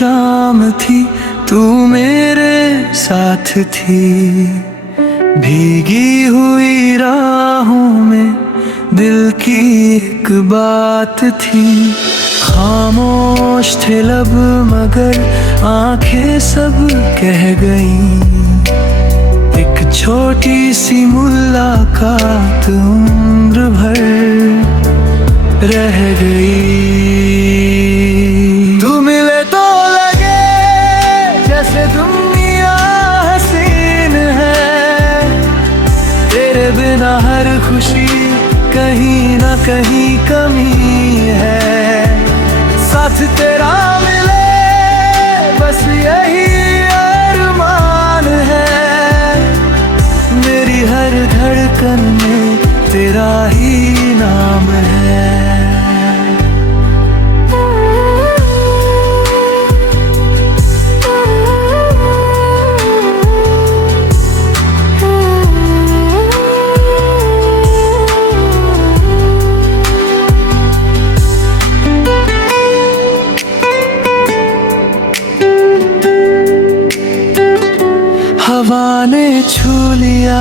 शाम थी, तू मेरे साथ थी। भीगी हुई राहों में दिल की एक बात थी। खामोश थे लब मगर आंखें सब कह गईं। एक छोटी सी मुलाकात उम्र भर रह गई। तू मिले तो लगे जैसे दुनिया हसीन है। तेरे बिना हर खुशी कहीं ना कहीं कमी है। साथ तेरा मिले बस यही अरमान है। मेरी हर धड़कन में तेरा ही नाम है। हवा ने छू लिया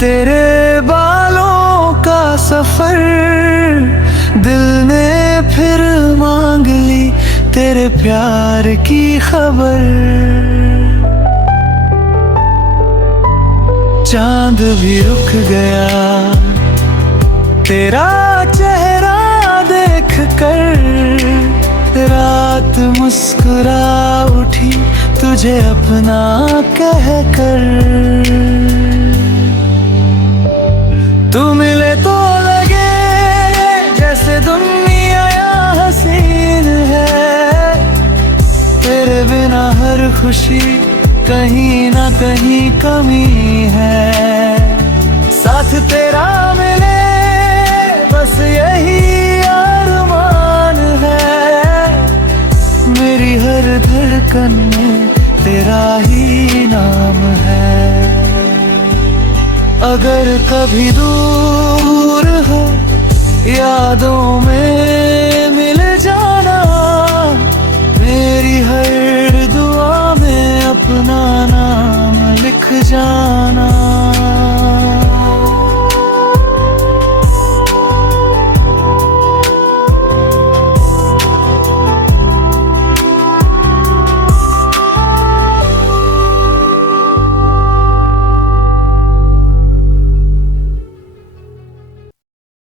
तेरे बालों का सफर। दिल ने फिर मांग ली तेरे प्यार की खबर। चांद भी रुक गया तेरा चेहरा देख कर। रात मुस्कुरा उठी तुझे अपना कह कर। तू मिले तो लगे जैसे दुनिया हसीन है। तेरे बिना हर खुशी कहीं ना कहीं कमी है। साथ तेरा मिले बस यही अरमान है। मेरी हर धड़कन में तेरा ही नाम है। अगर कभी दूर हो यादों में मिल जाना। मेरी हर दुआ में अपना नाम लिख जाना।